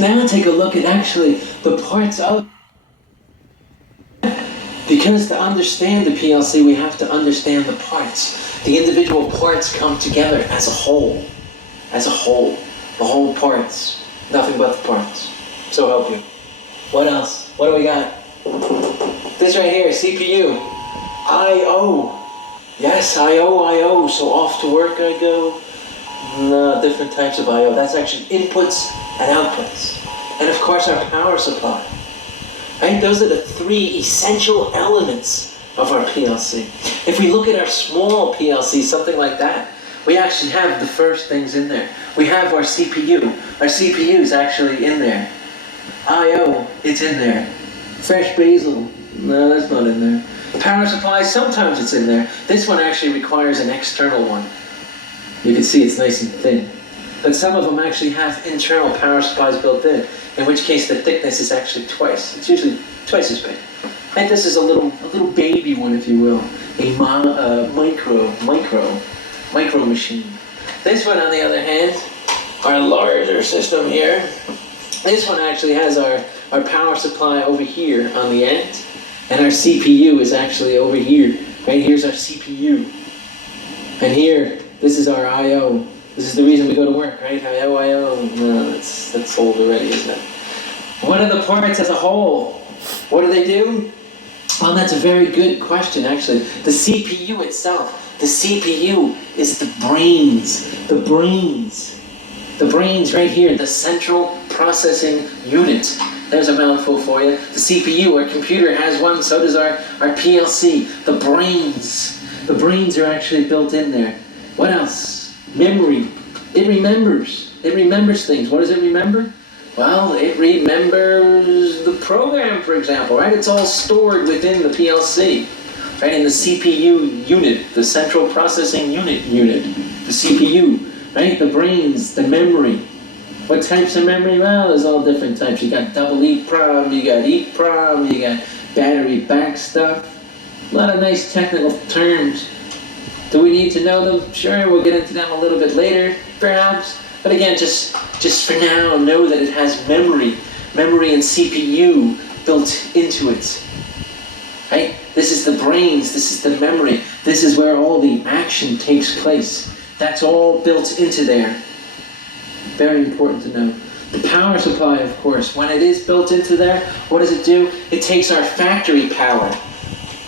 Let's now take a look at actually the parts of, because to understand the PLC we have to understand the parts. The individual parts come together as a whole. As a whole. The whole parts. Nothing but the parts. So help you. What else? What do we got? This right here, CPU. I/O. Yes, I/O. So off to work I go. No, different types of I/O. That's actually inputs and outputs. And of course our power supply. Right? Those are the three essential elements of our PLC. If we look at our small PLC, something like that, we actually have the first things in there. We have our CPU. Our CPU is actually in there. I/O, it's in there. Fresh basil, no, that's not in there. Power supply, sometimes it's in there. This one actually requires an external one. You can see it's nice and thin. But some of them actually have internal power supplies built in which case the thickness is actually twice. It's usually twice as big. And this is a little baby one, if you will. A micro machine. This one, on the other hand, our larger system here, this one actually has our power supply over here on the end, and our CPU is actually over here. Right here's our CPU. And here, this is our I/O. This is the reason we go to work, right? I/O. No, that's old already, isn't it? What are the parts as a whole? What do they do? Well, that's a very good question, actually. The CPU itself. The CPU is the brains. The brains. The brains right here, the central processing unit. There's a mouthful for you. The CPU, our computer has one, so does our PLC. The brains. The brains are actually built in there. What else? Memory. It remembers. It remembers things. What does it remember? Well, it remembers the program, for example, right? It's all stored within the PLC, right? In the CPU unit, the central processing unit, the CPU, right? The brains, the memory. What types of memory? Well, there's all different types. You got double EEPROM, you got EEPROM, you got battery back stuff. A lot of nice technical terms. Do we need to know them? Sure, we'll get into them a little bit later, perhaps. But again, just for now, know that it has memory and CPU built into it. Right? This is the brains, this is the memory. This is where all the action takes place. That's all built into there. Very important to know. The power supply, of course, when it is built into there, what does it do? It takes our factory power.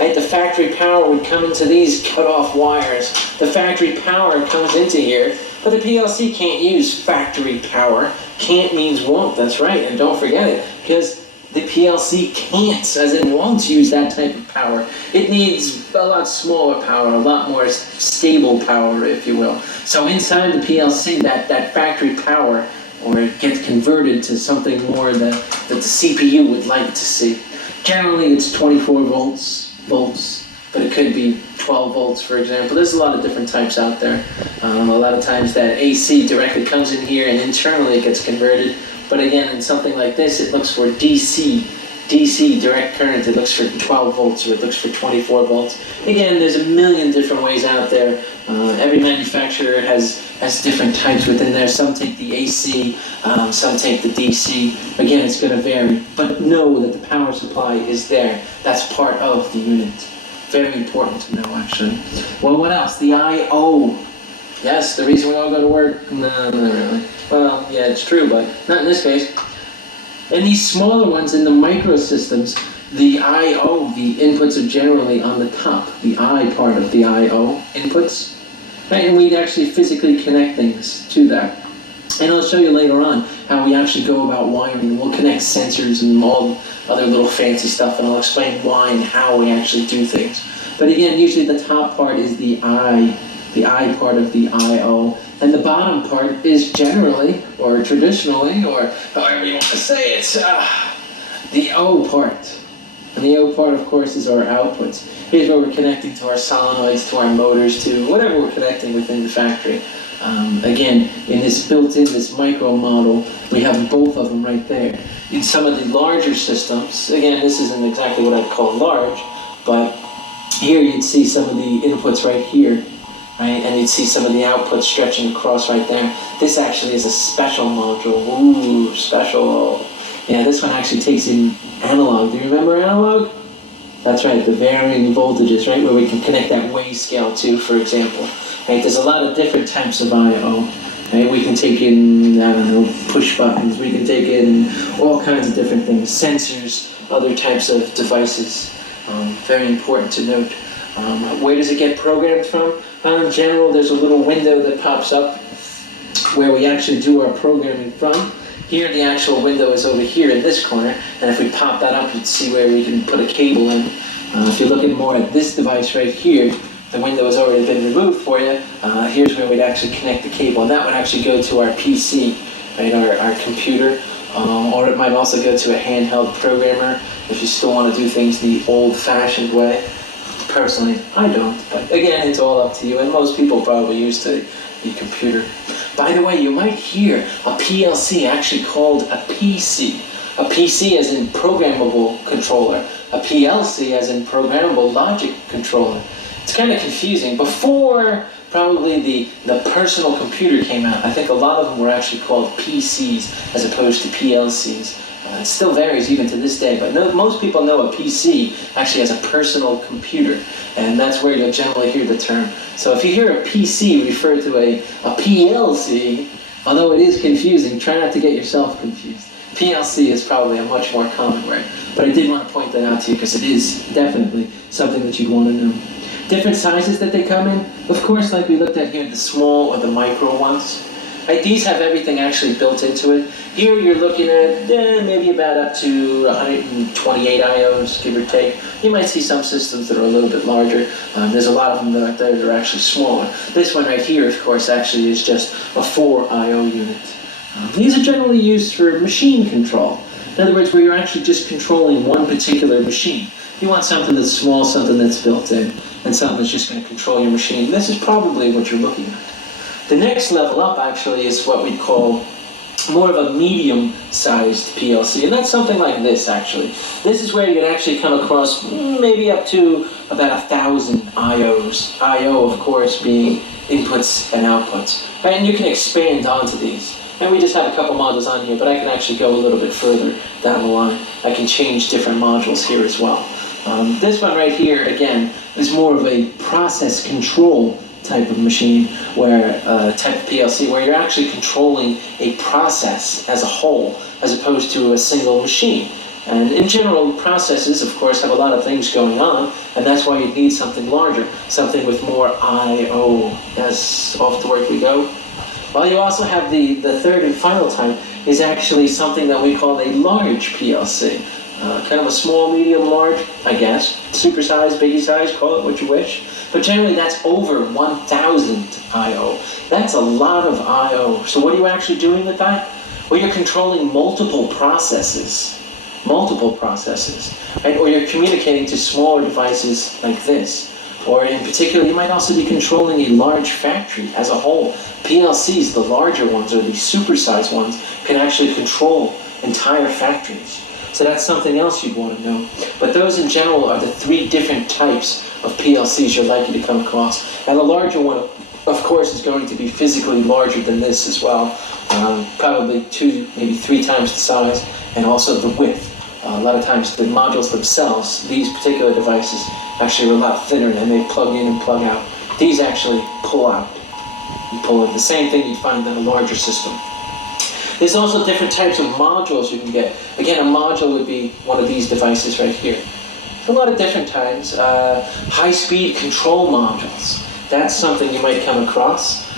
Right? The factory power would come into these cut-off wires. The factory power comes into here, but the PLC can't use factory power. Can't means won't, that's right, and don't forget it, because the PLC can't, as in won't, use that type of power. It needs a lot smaller power, a lot more stable power, if you will. So inside the PLC, that factory power, or it gets converted to something more that the CPU would like to see. Generally, it's 24 volts, but it could be 12 volts, for example. There's a lot of different types out there. A lot of times that AC directly comes in here and internally it gets converted. But again, in something like this, it looks for DC, direct current. It looks for 12 volts or it looks for 24 volts. Again, there's a million different ways out there. Every manufacturer has different types within there. Some take the AC, some take the DC. Again, it's going to vary. But know that the power supply is there. That's part of the unit. Very important to know, actually. Well, what else? The I/O. Yes, the reason we all go to work? No, not really. Well, yeah, it's true, but not in this case. In these smaller ones, in the microsystems, the I/O, the inputs are generally on the top, the I part of the I/O inputs. Right, and we'd actually physically connect things to that. And I'll show you later on how we actually go about wiring. We'll connect sensors and all other little fancy stuff, and I'll explain why and how we actually do things. But again, usually the top part is the I part of the I/O, and the bottom part is generally, or traditionally, or however you want to say it, the O part. And the O part, of course, is our outputs. Here's where we're connecting to our solenoids, to our motors, to whatever we're connecting within the factory. Again, in this built-in, this micro model, we have both of them right there. In some of the larger systems, again, this isn't exactly what I'd call large, but here you'd see some of the inputs right here. right? And you'd see some of the outputs stretching across right there. This actually is a special module. Ooh, special. Yeah, this one actually takes in analog. Do you remember analog? That's right, the varying voltages, right, where we can connect that way scale to, for example. Right, there's a lot of different types of I/O. Right, we can take in, I don't know, push buttons. We can take in all kinds of different things, sensors, other types of devices. Very important to note. Where does it get programmed from? In general, there's a little window that pops up where we actually do our programming from. Here, the actual window is over here in this corner, and if we pop that up, you'd see where we can put a cable in. If you're looking more at this device right here, the window has already been removed for you. Here's where we'd actually connect the cable, and that would actually go to our PC, right, our computer, or it might also go to a handheld programmer if you still want to do things the old-fashioned way. Personally, I don't, but again, it's all up to you, and most people probably use the computer. By the way, you might hear a PLC actually called a PC. A PC as in programmable controller. A PLC as in programmable logic controller. It's kind of confusing. Before probably the personal computer came out, I think a lot of them were actually called PCs as opposed to PLCs. It still varies even to this day, but most people know a PC actually as a personal computer, and that's where you'll generally hear the term. So if you hear a PC refer to a PLC, although it is confusing, try not to get yourself confused. PLC is probably a much more common word, but I did want to point that out to you because it is definitely something that you'd want to know. Different sizes that they come in, of course, like we looked at here, the small or the micro ones. Right, these have everything actually built into it. Here you're looking at maybe about up to 128 IOs, give or take. You might see some systems that are a little bit larger. There's a lot of them that are actually smaller. This one right here, of course, actually is just a 4 IO unit. These are generally used for machine control. In other words, where you're actually just controlling one particular machine. You want something that's small, something that's built in, and something that's just going to control your machine. This is probably what you're looking at. The next level up actually is what we'd call more of a medium-sized PLC, and that's something like this actually. This is where you can actually come across maybe up to about 1,000 IOs. IO, of course, being inputs and outputs. Right? And you can expand onto these. And we just have a couple modules on here, but I can actually go a little bit further down the line. I can change different modules here as well. This one right here, again, is more of a process control type of machine, where type of PLC, where you're actually controlling a process as a whole, as opposed to a single machine. And in general, processes, of course, have a lot of things going on, and that's why you need something larger, something with more I/O. Yes, off to work we go. Well, you also have the third and final type is actually something that we call a large PLC. Kind of a small, medium, large, I guess. Super size, biggie size, call it what you wish. But generally that's over 1,000 I/O. That's a lot of I/O. So what are you actually doing with that? Well, you're controlling multiple processes, right? Or you're communicating to smaller devices like this. Or in particular, you might also be controlling a large factory as a whole. PLCs, the larger ones or the supersized ones, can actually control entire factories. So that's something else you'd want to know. But those in general are the 3 different types of PLCs you're likely to come across. And the larger one, of course, is going to be physically larger than this as well. Probably 2, maybe 3 times the size, and also the width. A lot of times the modules themselves, these particular devices, actually are a lot thinner and they plug in and plug out. These actually pull out. You pull in the same thing you'd find in a larger system. There's also different types of modules you can get. Again, a module would be one of these devices right here. A lot of different types. High-speed control modules. That's something you might come across,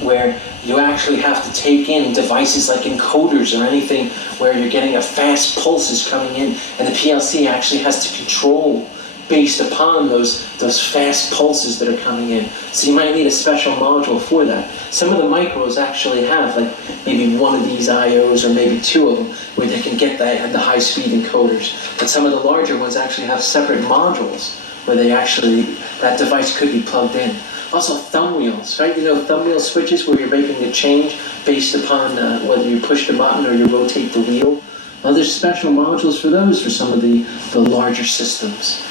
where you actually have to take in devices like encoders or anything where you're getting a fast pulses coming in, and the PLC actually has to control based upon those fast pulses that are coming in. So you might need a special module for that. Some of the micros actually have like maybe one of these IOs or maybe 2 of them where they can get the high-speed encoders. But some of the larger ones actually have separate modules where that device could be plugged in. Also thumb wheels, right? You know thumb wheel switches where you're making a change based upon whether you push the button or you rotate the wheel. There's special modules for those for some of the larger systems.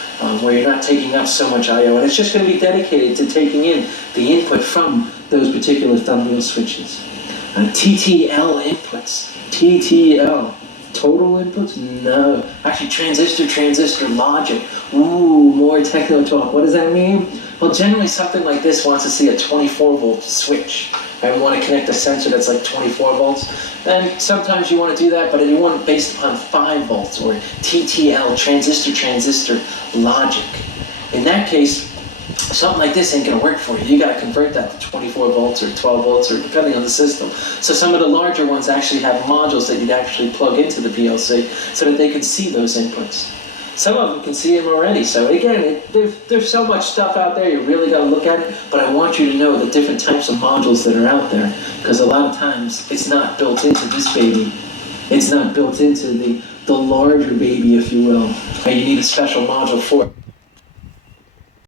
where you're not taking up so much I/O, and it's just going to be dedicated to taking in the input from those particular thumb wheel switches. TTL inputs. TTL. Total inputs? No. Actually, transistor logic. Ooh, more techno talk. What does that mean? Well, generally something like this wants to see a 24-volt switch. Right? We want to connect a sensor that's like 24 volts. And sometimes you want to do that, but if you want it based upon 5 volts or TTL, transistor logic. In that case, something like this ain't going to work for you. You got to convert that to 24 volts or 12 volts, or depending on the system. So some of the larger ones actually have modules that you'd actually plug into the PLC so that they can see those inputs. Some of them can see them already. So again, there's so much stuff out there, you really got to look at it. But I want you to know the different types of modules that are out there, because a lot of times it's not built into this baby. It's not built into the larger baby, if you will. And you need a special module for it.